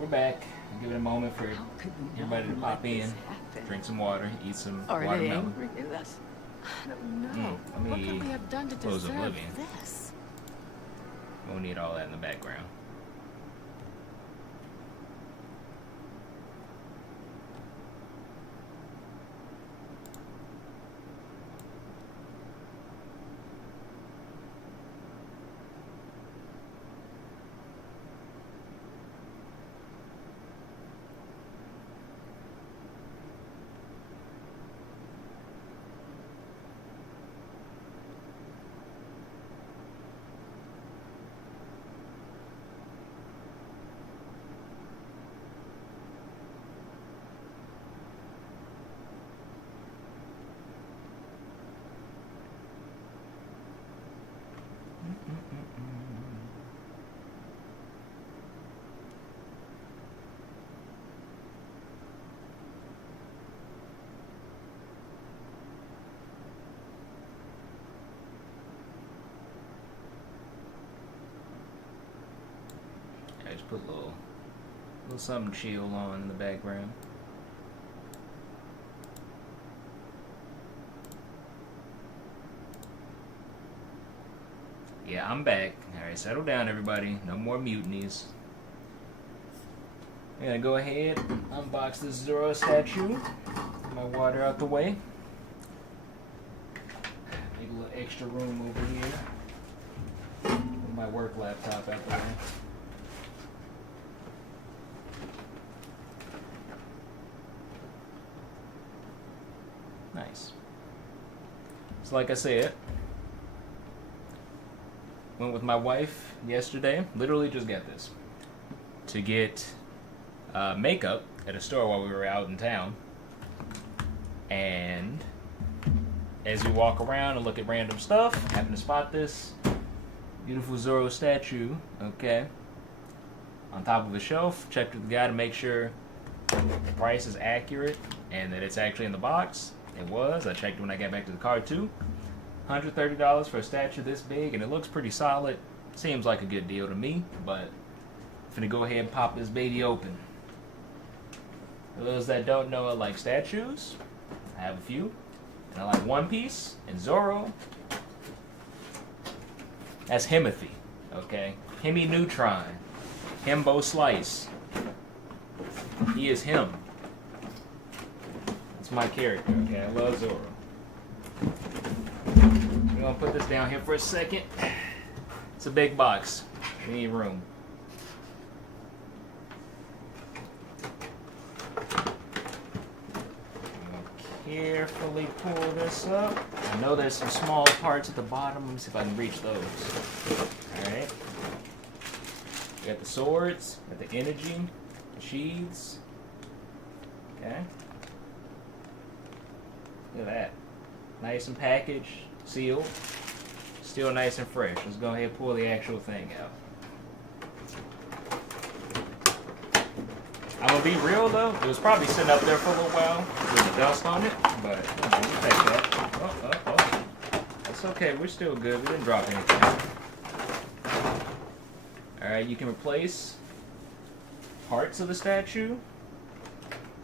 We're back. Give it a moment for How could we everybody to not pop let in, this happen? drink some water, eat some Are they watermelon. angry with us? I don't know. let me What could we have done to close deserve Oblivion. this? We'll need all that in the background. I just put a little something chill on in the background. Yeah, I'm back. Alright, settle down everybody. No more mutinies. I'm gonna go ahead and unbox this Zoro statue. Get my water out the way. Make a little extra room over here. Put my work laptop out the way. Nice. So like I said, went with my wife yesterday. Literally just got this. To get makeup at a store while we were out in town. And as we walk around and look at random stuff, happen to spot this beautiful Zoro statue, okay, on top of a shelf. Checked with the guy to make sure the price is accurate and that it's actually in the box. It was. I checked when I got back to the car too. $130 for a statue this big, and it looks pretty solid. Seems like a good deal to me, but I'm finna go ahead and pop this baby open. For those that don't know, I like statues. I have a few. And I like One Piece and Zoro. That's Himothy, okay? Hemi Neutron. Himbo Slice. He is him. That's my character, okay? I love Zoro. We're gonna put this down here for a second. It's a big box. We need room. Carefully pull this up. I know there's some small parts at the bottom. Let me see if I can reach those. Alright. We got the swords, got the energy, sheaths. Okay. Look at that. Nice and packaged, sealed. Still nice and fresh. Let's go ahead and pull the actual thing out. I'm gonna be real though, it was probably sitting up there for a little while with the dust on it, but we'll take that. Oh. That's okay, we're still good. We didn't drop anything. Alright, you can replace parts of the statue,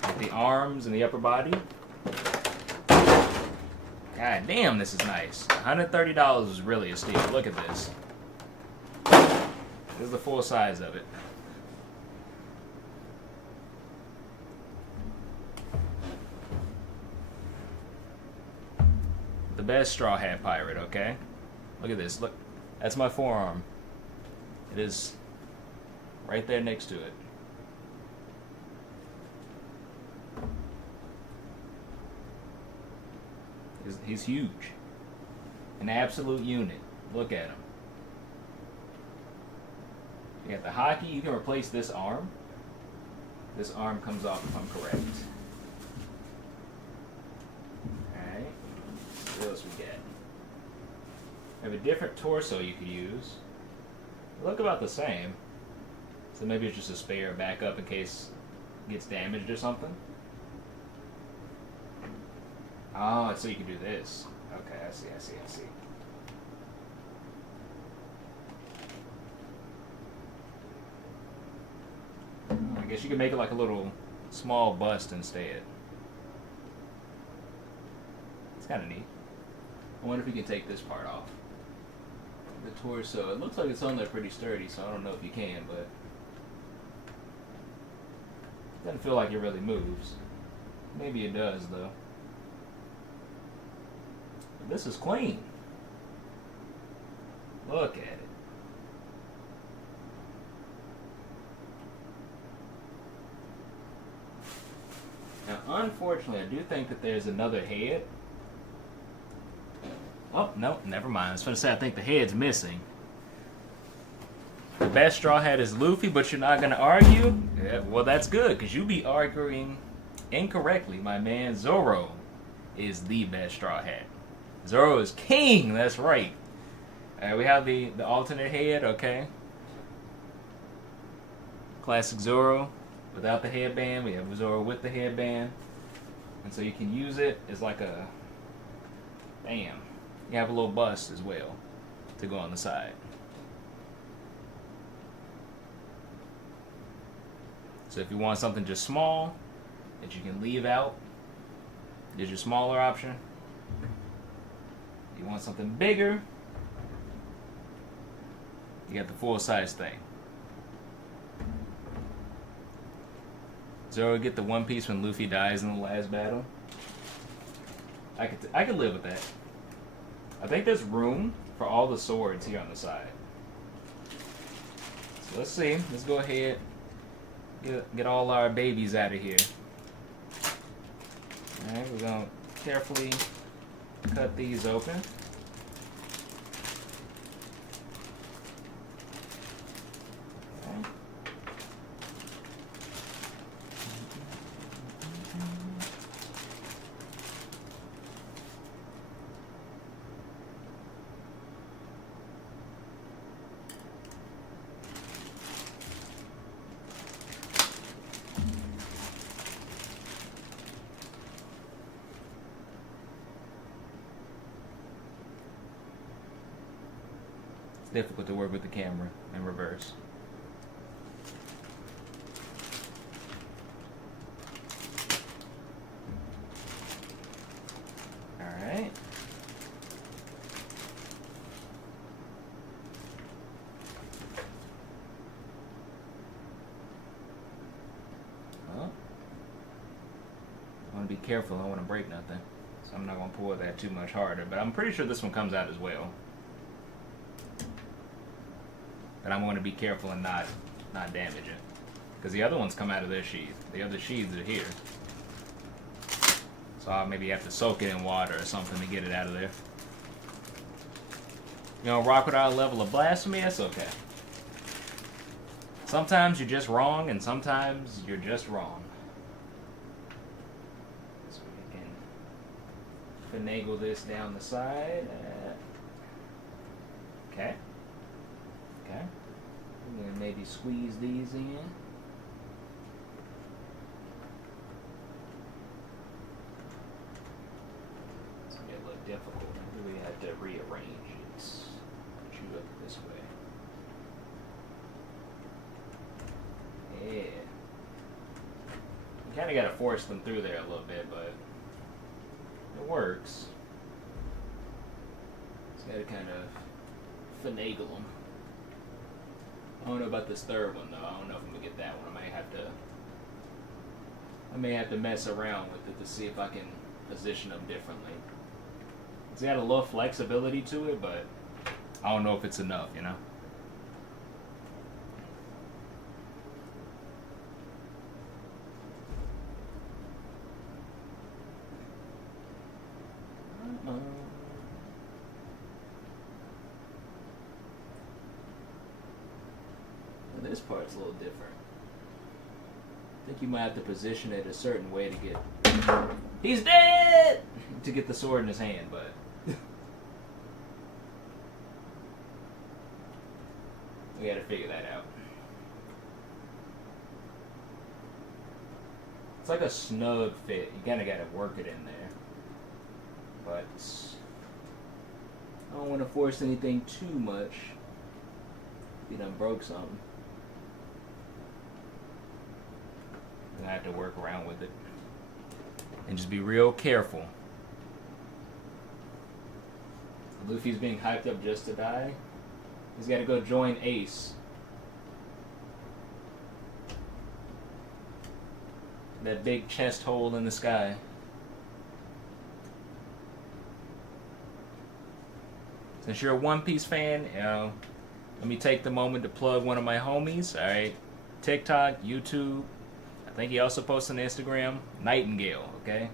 like the arms and the upper body. God damn, this is nice. $130 is really a steal. Look at this. This is the full size of it. The best Straw Hat Pirate, okay? Look at this. Look, that's my forearm. It is right there next to it. He's huge. An absolute unit. Look at him. You got the hockey. You can replace this arm. This arm comes off if I'm correct. Alright. What else we got? We have a different torso you could use. They look about the same. So maybe it's just a spare backup in case it gets damaged or something. Oh, so you can do this. Okay, I see. I guess you could make it like a little small bust instead. It's kind of neat. I wonder if you can take this part off. The torso. It looks like it's on there pretty sturdy, so I don't know if you can, but it doesn't feel like it really moves. Maybe it does, though. But this is clean. Look at it. Now, unfortunately, I do think that there's another head. Oh, no, never mind. I was going to say, I think the head's missing. The best Straw Hat is Luffy, but you're not going to argue? Yeah, well, that's good, because you be arguing incorrectly. My man Zoro is the best Straw Hat. Zoro is king, that's right. We have the alternate head, okay. Classic Zoro without the headband. We have Zoro with the headband. And so you can use it as like a... Bam. You have a little bust as well to go on the side. So if you want something just small that you can leave out, there's your smaller option. You want something bigger, you got the full size thing. Zoro get the one piece when Luffy dies in the last battle. I could live with that. I think there's room for all the swords here on the side. So let's see. Let's go ahead. Get all our babies out of here. Alright, we're going to carefully cut these open. Okay. Difficult to work with the camera in reverse. Alright. Well, I want to be careful. I don't want to break nothing. So I'm not going to pull that too much harder. But I'm pretty sure this one comes out as well. But I'm going to be careful and not damage it. Because the other ones come out of their sheath. The other sheaths are here. So I'll maybe have to soak it in water or something to get it out of there. You know, rock without a level of blasphemy, that's okay. Sometimes you're just wrong, and sometimes you're just wrong. So we can finagle this down the side. Okay. Okay. I'm going to maybe squeeze these in. It's going to get a little difficult. Maybe we have to rearrange it. Put you up this way. Yeah. You kind of got to force them through there a little bit, but it works. Just got to kind of finagle them. I don't know about this third one though. I don't know if I'm gonna get that one. I may have to mess around with it to see if I can position them differently. It's got a little flexibility to it, but I don't know if it's enough, you know? This part's a little different. I think you might have to position it a certain way to get... He's dead! To get the sword in his hand, but... we gotta figure that out. It's like a snug fit. You kinda gotta work it in there. But... I don't want to force anything too much. You done broke something. have to work around with it. And just be real careful. Luffy's being hyped up just to die. He's got to go join Ace. That big chest hole in the sky. Since you're a One Piece fan, you know, let me take the moment to plug one of my homies. All right, TikTok, YouTube. I think he also posts on Instagram. Nightingale. Okay,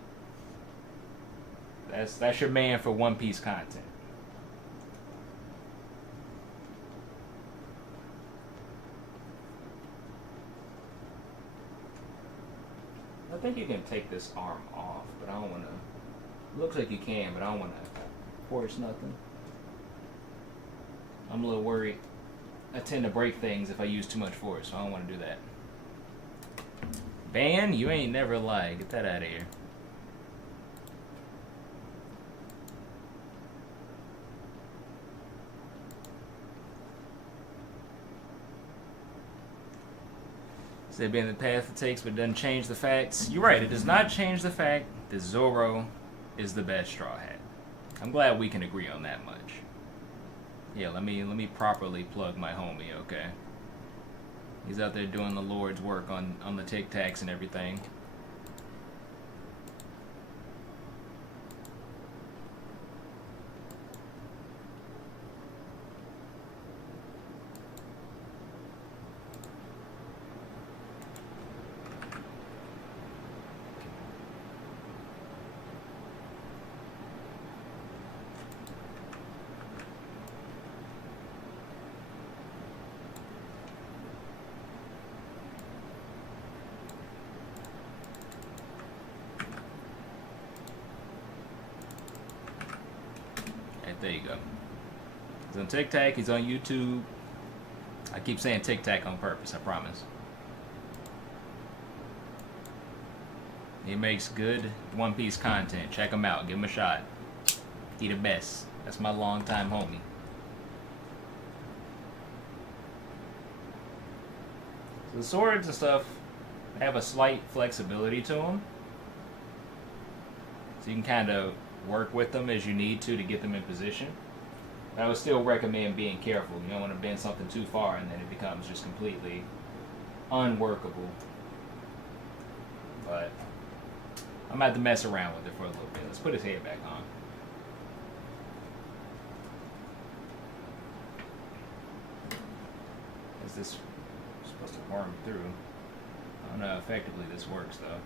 that's your man for One Piece content. I think you can take this arm off, but I don't want to. Looks like you can, but I don't want to force nothing. I'm a little worried. I tend to break things if I use too much force, so I don't want to do that. Ban, you ain't never lied. Get that out of here. Said being the path it takes, but it doesn't change the facts. You're right, it does not change the fact that Zoro is the best Straw Hat. I'm glad we can agree on that much. Yeah, let me properly plug my homie, okay? He's out there doing the Lord's work on the Tic Tacs and everything. There you go. He's on Tic Tac, he's on YouTube. I keep saying Tic Tac on purpose, I promise. He makes good One Piece content. Check him out, give him a shot. He the best. That's my longtime homie. So the swords and stuff have a slight flexibility to them. So you can kind of work with them as you need to get them in position. But I would still recommend being careful. You don't want to bend something too far and then it becomes just completely unworkable. But I'm about to mess around with it for a little bit. Let's put his head back on. Is this supposed to worm through? I don't know how effectively this works though.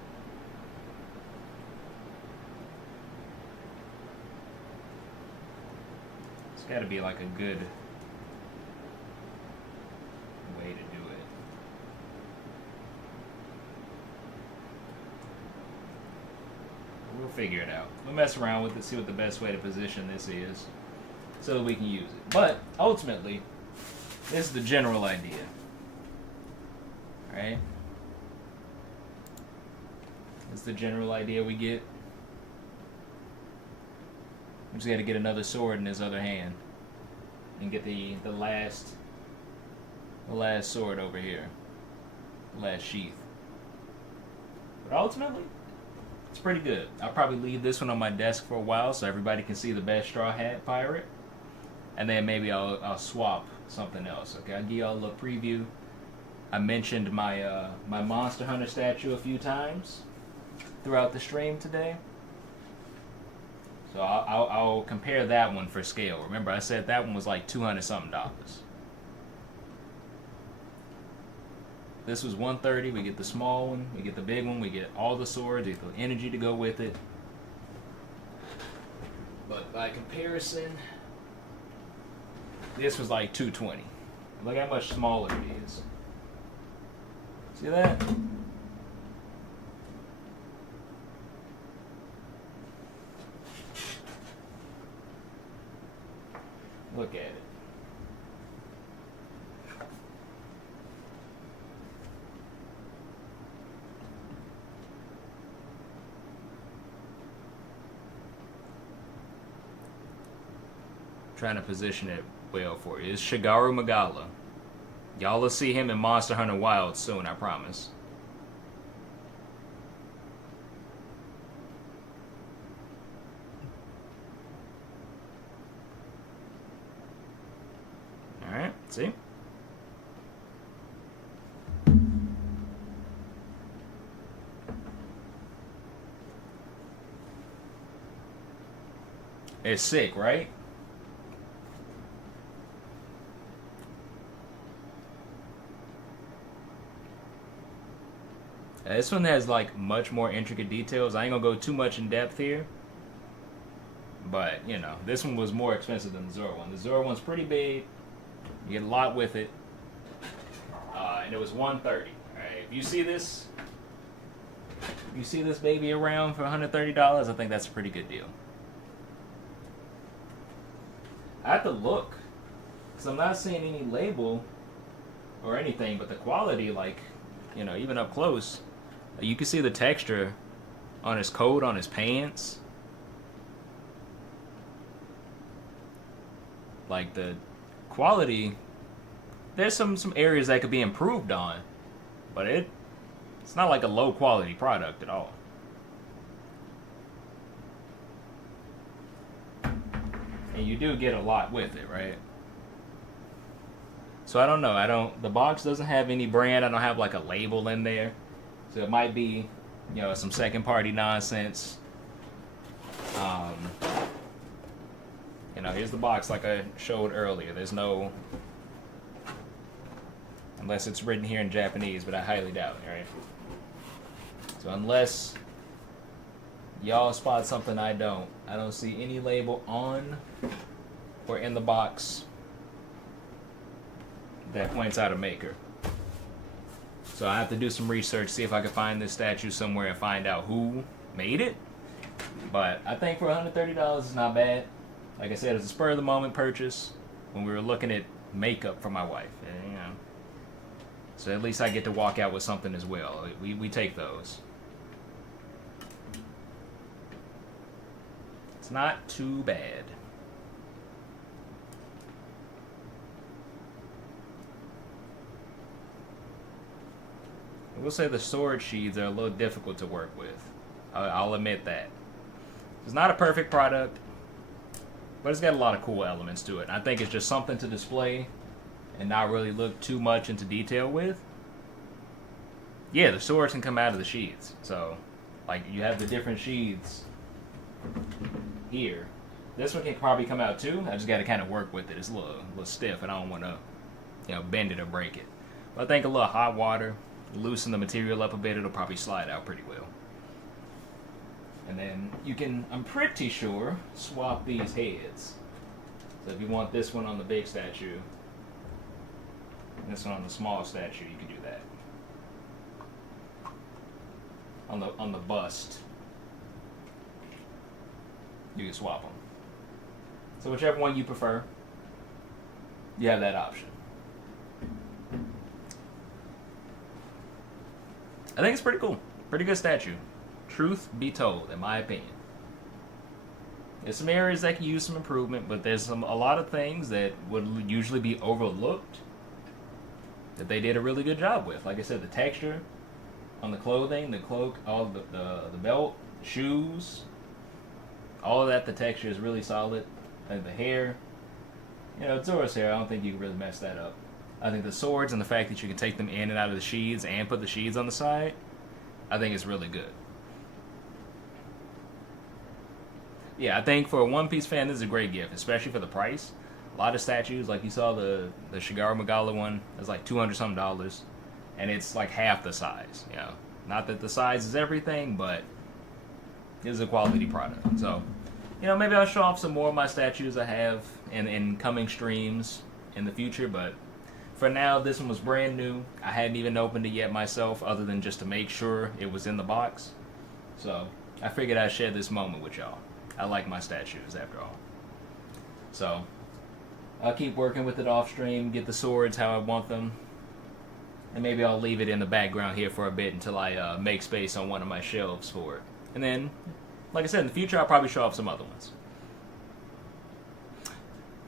Got to be like a good way to do it. We'll figure it out. We'll mess around with it, see what the best way to position this is so that we can use it. But ultimately, this is the general idea. Alright? This is the general idea we get. We just got to get another sword in his other hand and get the last sword over here, the last sheath. But ultimately, it's pretty good. I'll probably leave this one on my desk for a while so everybody can see the best Straw Hat pirate, and then maybe I'll swap something else. Okay, I'll give y'all a little preview. I mentioned my my Monster Hunter statue a few times throughout the stream today. So I'll compare that one for scale. Remember, I said that one was like $200-something. This was $130. We get the small one, we get the big one, we get all the swords, we get the energy to go with it. But by comparison, this was like $220. Look how much smaller it is. See that? Look at it. Trying to position it well for you. It's Shigaru Magala. Y'all will see him in Monster Hunter Wilds soon, I promise. See? It's sick, right? This one has like much more intricate details. I ain't gonna go too much in depth here, but you know, this one was more expensive than the Zoro one. The Zoro one's pretty big. You get a lot with it, and it was $130. Right? If you see this, baby around for $130, I think that's a pretty good deal. I have to look, because I'm not seeing any label or anything, but the quality, like, you know, even up close, you can see the texture on his coat, on his pants. Like, the quality, there's some areas that could be improved on, but it's not like a low quality product at all. And you do get a lot with it, right? So I don't know. The box doesn't have any brand. I don't have like a label in there. So it might be, you know, some second party nonsense. You know, here's the box like I showed earlier. There's no, unless it's written here in Japanese, but I highly doubt it, right? So unless y'all spot something I don't see any label on or in the box that points out a maker. So I have to do some research, see if I can find this statue somewhere and find out who made it. But I think for $130 is not bad. Like I said, it's a spur of the moment purchase when we were looking at makeup for my wife. And, you know, so at least I get to walk out with something as well. We take those. It's not too bad. I will say the sword sheaths are a little difficult to work with. I'll admit that. It's not a perfect product, but it's got a lot of cool elements to it. I think it's just something to display and not really look too much into detail with. Yeah, the swords can come out of the sheaths. So, like, you have the different sheaths here. This one can probably come out too. I just got to kind of work with it. It's a little stiff, and I don't want to, you know, bend it or break it. But I think a little hot water, loosen the material up a bit, it'll probably slide out pretty well. And then you can, I'm pretty sure, swap these heads. So if you want this one on the big statue, and this one on the small statue, you can do that. On the bust, you can swap them. So whichever one you prefer, you have that option. I think it's pretty cool. Pretty good statue. Truth be told, in my opinion. There's some areas that can use some improvement, but there's a lot of things that would usually be overlooked that they did a really good job with. Like I said, the texture on the clothing, the cloak, all the belt, shoes, all of that, the texture is really solid. And the hair, you know, Zoro's hair, I don't think you can really mess that up. I think the swords and the fact that you can take them in and out of the sheaths and put the sheaths on the side, I think it's really good. Yeah, I think for a One Piece fan, this is a great gift, especially for the price. A lot of statues, like you saw the Shigaru Magala one, is like $200-something, and it's like half the size. You know, not that the size is everything, but it is a quality product. So, you know, maybe I'll show off some more of my statues I have in coming streams in the future, but for now, this one was brand new. I hadn't even opened it yet myself, other than just to make sure it was in the box. So, I figured I'd share this moment with y'all. I like my statues, after all. So, I'll keep working with it off stream, get the swords how I want them, and maybe I'll leave it in the background here for a bit until I make space on one of my shelves for it. And then, like I said, in the future, I'll probably show off some other ones.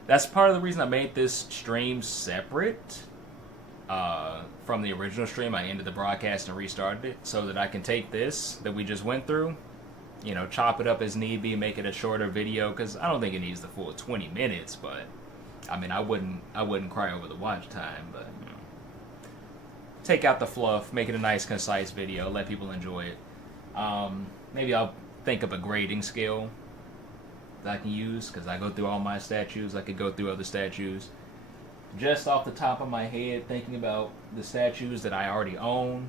That's part of the reason I made this stream separate from the original stream. I ended the broadcast and restarted it so that I can take this that we just went through, you know, chop it up as need be, make it a shorter video, because I don't think it needs the full 20 minutes, but I mean, I wouldn't cry over the watch time, but take out the fluff, make it a nice, concise video, let people enjoy it. Maybe I'll think of a grading scale that I can use, because I go through all my statues. I could go through other statues. Just off the top of my head, thinking about the statues that I already own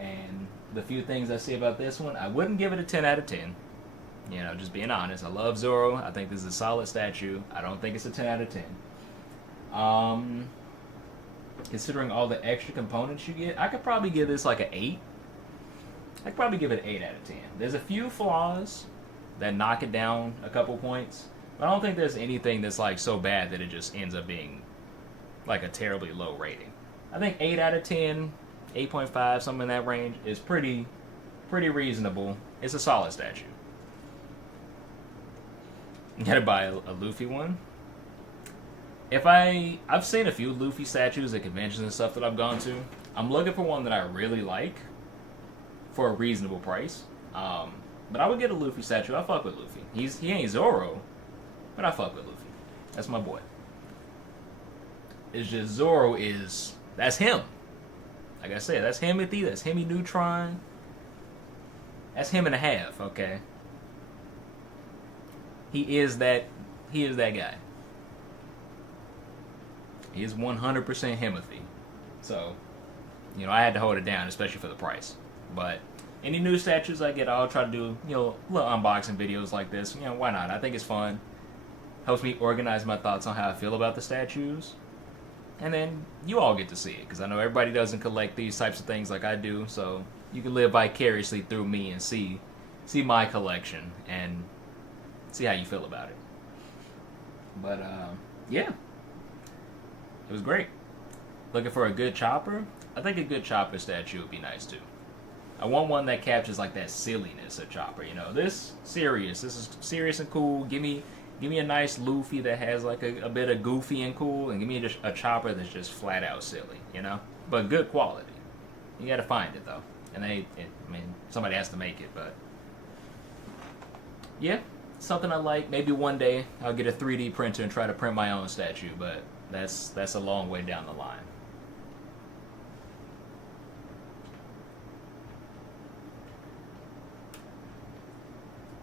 and the few things I see about this one, I wouldn't give it a 10 out of 10. You know, just being honest. I love Zoro. I think this is a solid statue. I don't think it's a 10 out of 10. Considering all the extra components you get, I could probably give this like an 8. I could probably give it an 8 out of 10. There's a few flaws that knock it down a couple points, but I don't think there's anything that's like so bad that it just ends up being like a terribly low rating. I think 8 out of 10, 8.5, something in that range is pretty reasonable. It's a solid statue. You gotta buy a Luffy one. I've seen a few Luffy statues at conventions and stuff that I've gone to. I'm looking for one that I really like for a reasonable price. But I would get a Luffy statue. I fuck with Luffy. He ain't Zoro, but I fuck with Luffy. That's my boy. It's just Zoro that's him. Like I said, that's Himothy, that's Hemi Neutron. That's him and a half, okay? He is that guy. He is 100% Himothy. So, you know, I had to hold it down, especially for the price. But any new statues I get, I'll try to do, you know, little unboxing videos like this. You know, why not? I think it's fun. Helps me organize my thoughts on how I feel about the statues. And then you all get to see it, because I know everybody doesn't collect these types of things like I do. So you can live vicariously through me and see my collection and see how you feel about it. But yeah, it was great. Looking for a good chopper? I think a good chopper statue would be nice too. I want one that captures like that silliness of Chopper. You know, this is serious and cool. Give me a nice Luffy that has like a bit of goofy and cool, and give me a Chopper that's just flat out silly. You know, but good quality. You got to find it though, and I mean, somebody has to make it. But yeah, something I like. Maybe one day I'll get a 3D printer and try to print my own statue, but that's a long way down the line.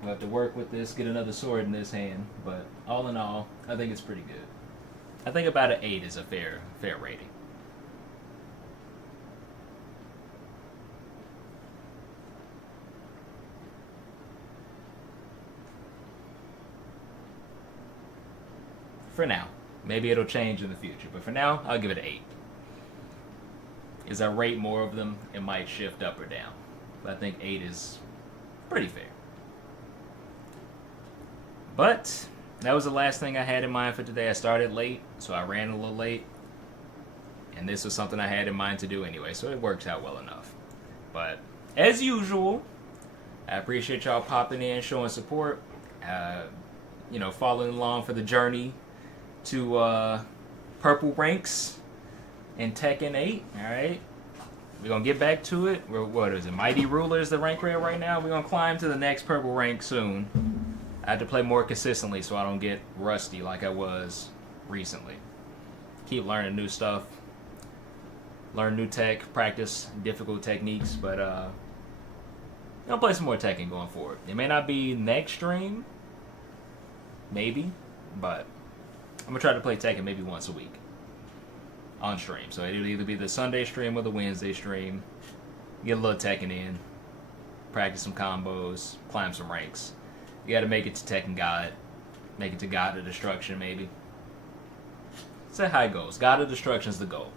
We'll have to work with this, get another sword in this hand, but all in all, I think it's pretty good. I think about an 8 is a fair rating. For now. Maybe it'll change in the future, but for now, I'll give it an 8. As I rate more of them, it might shift up or down. But I think 8 is pretty fair. But that was the last thing I had in mind for today. I started late, so I ran a little late. And this was something I had in mind to do anyway, so it works out well enough. But as usual, I appreciate y'all popping in, showing support, you know, following along for the journey to purple ranks in Tekken 8. Alright, we're gonna get back to it. What is it? Mighty Ruler is the rank we're at right now. We're gonna climb to the next purple rank soon. I have to play more consistently so I don't get rusty like I was recently. Keep learning new stuff. Learn new tech, practice difficult techniques, but I'll play some more Tekken going forward. It may not be next stream, maybe, but I'm gonna try to play Tekken maybe once a week on stream. So it'll either be the Sunday stream or the Wednesday stream. Get a little Tekken in, practice some combos, climb some ranks. You gotta make it to Tekken God. Make it to God of Destruction, maybe. Set high goals. God of Destruction's the goal.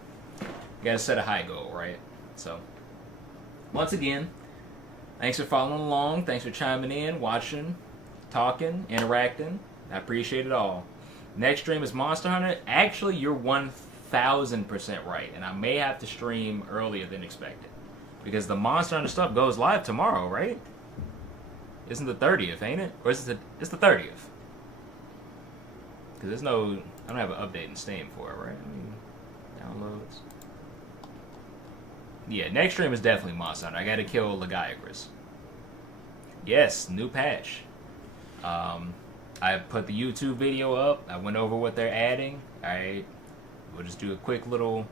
You gotta set a high goal, right? So, once again, thanks for following along. Thanks for chiming in, watching, talking, interacting. I appreciate it all. Next stream is Monster Hunter. Actually, you're 1000% right, and I may have to stream earlier than expected. Because the Monster Hunter stuff goes live tomorrow, right? Isn't the 30th, ain't it? Or is it it's the 30th? Because I don't have an update in Steam for it, right? I mean, downloads. Yeah, next stream is definitely Monster Hunter. I gotta kill Legiagris. Yes, new patch. I put the YouTube video up. I went over what they're adding. Alright. We'll just do a quick little...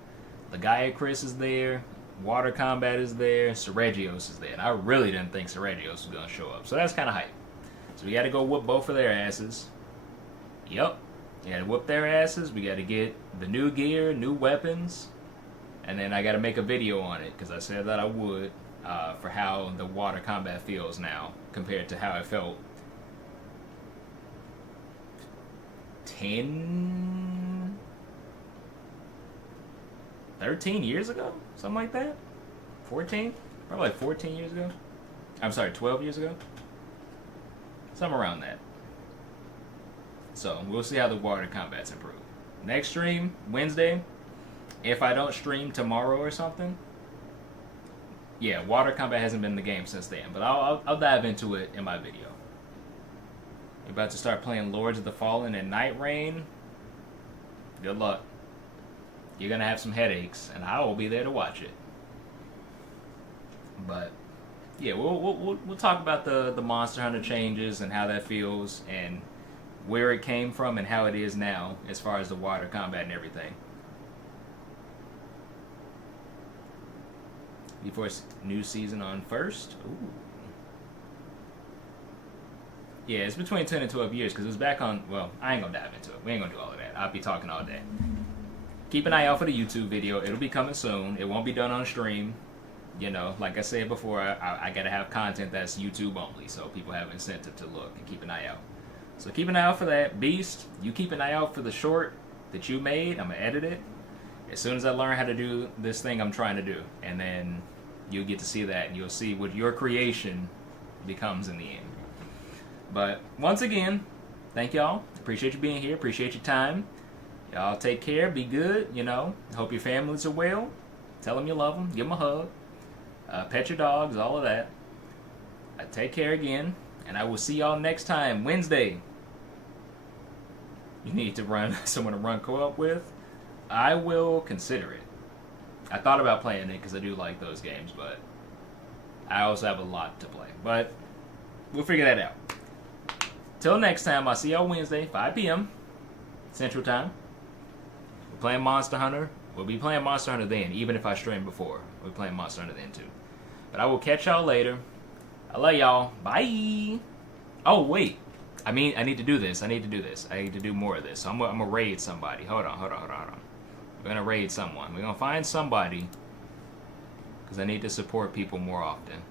Lagiacrys is there. Water Combat is there. Seregios is there. And I really didn't think Seregios was going to show up. So that's kind of hype. So we got to go whoop both of their asses. Yep. We got to whoop their asses. We got to get the new gear, new weapons. And then I got to make a video on it. Because I said that I would. For how the water combat feels now. Compared to how it felt 13 years ago? Something like that? 14? Probably like 14 years ago. I'm sorry, 12 years ago? Something around that. So, we'll see how the water combat's improved. Next stream, Wednesday. If I don't stream tomorrow or something. Yeah, water combat hasn't been in the game since then. But I'll dive into it in my video. You're about to start playing Lords of the Fallen and Night Rain. Good luck. You're going to have some headaches, and I will be there to watch it. But, yeah, we'll talk about the Monster Hunter changes and how that feels and where it came from and how it is now as far as the water combat and everything. Before new season on 1st. Ooh. Yeah, it's between 10 and 12 years because it was back on... Well, I ain't going to dive into it. We ain't going to do all of that. I'll be talking all day. Keep an eye out for the YouTube video. It'll be coming soon. It won't be done on stream. You know, like I said before, I got to have content that's YouTube only, so people have incentive to look and keep an eye out. So keep an eye out for that. Beast, you keep an eye out for the short that you made. I'm going to edit it as soon as I learn how to do this thing I'm trying to do. And then you'll get to see that, and you'll see what your creation becomes in the end. But once again, thank y'all. Appreciate you being here. Appreciate your time. Y'all take care. Be good. You know, hope your families are well. Tell them you love them. Give them a hug. Pet your dogs. All of that. Take care again. And I will see y'all next time. Wednesday. You need to run someone to run co-op with. I will consider it. I thought about playing it because I do like those games. But I also have a lot to play. But we'll figure that out. Till next time, I'll see y'all Wednesday, 5 p.m. Central Time. We're playing Monster Hunter. We'll be playing Monster Hunter then, even if I stream before. We're playing Monster Hunter then, too. But I will catch y'all later. I love y'all. Bye! Oh, wait. I need to do this. I need to do more of this. So I'm going to raid somebody. Hold on. We're going to raid someone. We're going to find somebody. Because I need to support people more often.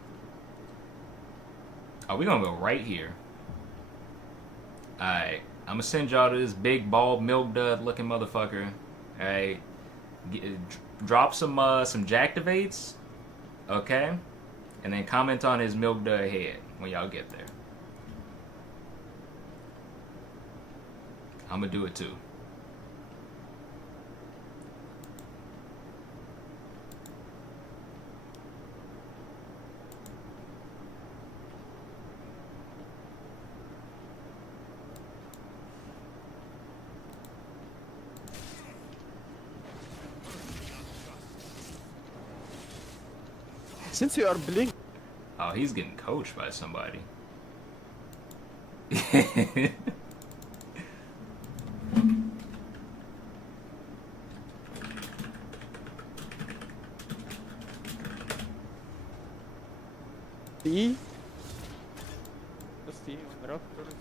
Oh, we're going to go right here. Alright, I'm gonna send y'all to this big, bald, milk dud looking motherfucker. Alright, drop some Jacktivates, okay? And then comment on his milk dud head when y'all get there. I'm gonna do it too. Since you are blink, Oh, he's getting coached by somebody. see, just see on the raptors.